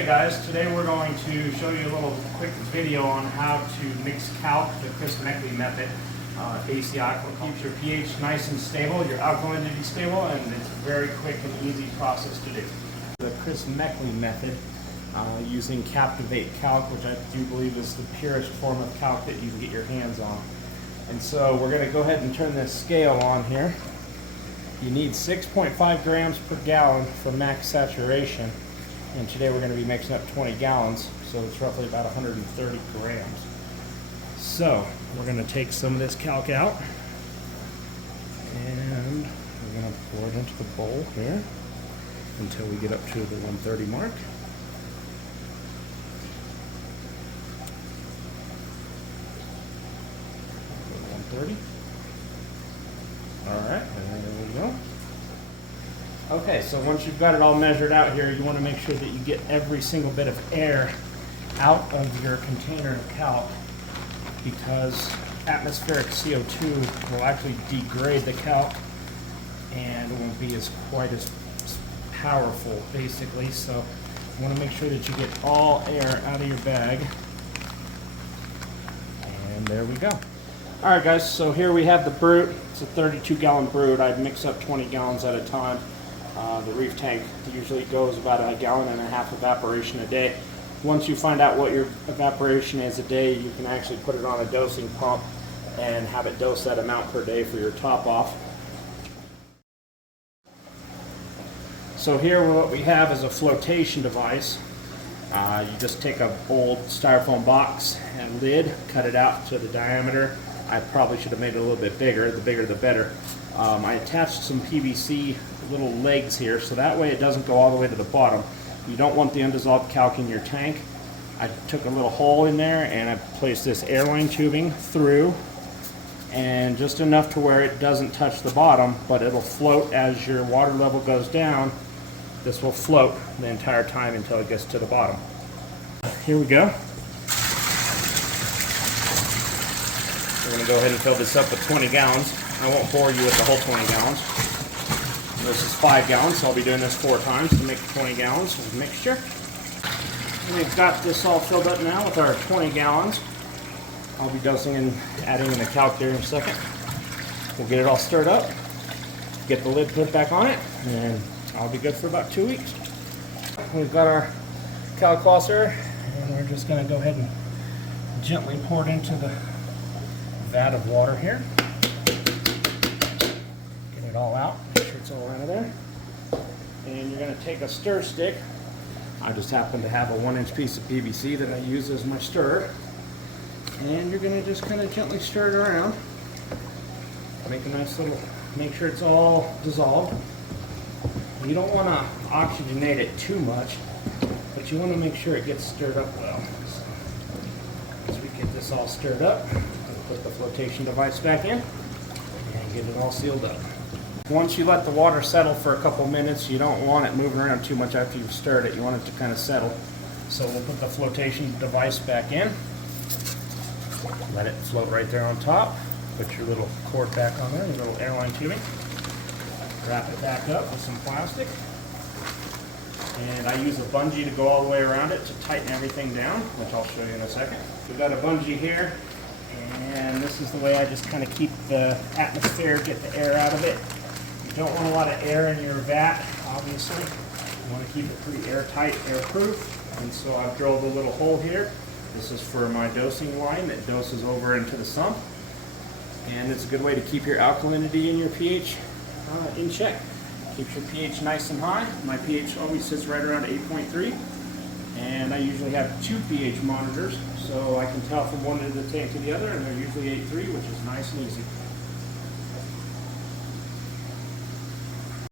Okay guys, today we're going to show you a little quick video on how to mix calc, the Chris Meckley method. ACI Aquaculture keeps your pH nice and stable, your alkalinity stable, and it's a very quick and easy process to do. The Chris Meckley method using Captivate calc, which I do believe is the purest form of calc that you can get your hands on. And so we're going to go ahead and turn this scale on here. You need 6.5 grams per gallon for max saturation. And today we're going to be mixing up 20 gallons, so it's roughly about 130 grams. So we're going to take some of this calc out, and we're going to pour it into the bowl here until we get up to the 130 mark. Alright, and there we go. Okay, so once you've got it all measured out here, you want to make sure that you get every single bit of air out of your container of calc, because atmospheric CO2 will actually degrade the calc and it won't be quite as powerful, basically. So you want to make sure that you get all air out of your bag. And there we go. Alright guys, so here we have the brute. It's a 32-gallon brute. I'd mix up 20 gallons at a time. The Reef tank usually goes about 1.5 gallons evaporation a day. Once you find out what your evaporation is a day, you can actually put it on a dosing pump and have it dose that amount per day for your top off. So here what we have is a flotation device. You just take an old styrofoam box and lid, cut it out to the diameter. I probably should have made it a little bit bigger. The bigger the better. I attached some PVC little legs here, so that way it doesn't go all the way to the bottom. You don't want the undissolved calc in your tank. I took a little hole in there and I placed this airline tubing through, and just enough to where it doesn't touch the bottom, but it'll float as your water level goes down. This will float the entire time until it gets to the bottom. Here we go. We're going to go ahead and fill this up with 20 gallons. I won't bore you with the whole 20 gallons. This is 5 gallons, so I'll be doing this 4 times to make 20 gallons of mixture. And we've got this all filled up now with our 20 gallons. I'll be dosing and adding in the calc there in a second. We'll get it all stirred up, get the lid put back on it, and I'll be good for about 2 weeks. We've got our Kalkwasser, and we're just going to go ahead and gently pour it into the vat of water here. Get it all out, make sure it's all out of there. And you're going to take a stir stick. I just happen to have a 1-inch piece of PVC that I use as my stirrer. And you're going to just kind of gently stir it around. Make a nice little, make sure it's all dissolved. You don't want to oxygenate it too much, but you want to make sure it gets stirred up well. So, as we get this all stirred up, we'll put the flotation device back in and get it all sealed up. Once you let the water settle for a couple minutes, you don't want it moving around too much after you've stirred it. You want it to kind of settle. So we'll put the flotation device back in. Let it float right there on top. Put your little cord back on there, your little airline tubing. Wrap it back up with some plastic. And I use a bungee to go all the way around it to tighten everything down, which I'll show you in a second. We've got a bungee here, and this is the way I just kind of keep the atmosphere, get the air out of it. You don't want a lot of air in your vat, obviously. You want to keep it pretty airtight, airproof. And so I've drilled a little hole here. This is for my dosing line that doses over into the sump. And it's a good way to keep your alkalinity and your pH in check. Keeps your pH nice and high. My pH always sits right around 8.3. And I usually have 2 pH monitors, so I can tell from one end of the tank to the other, and they're usually 8.3, which is nice and easy.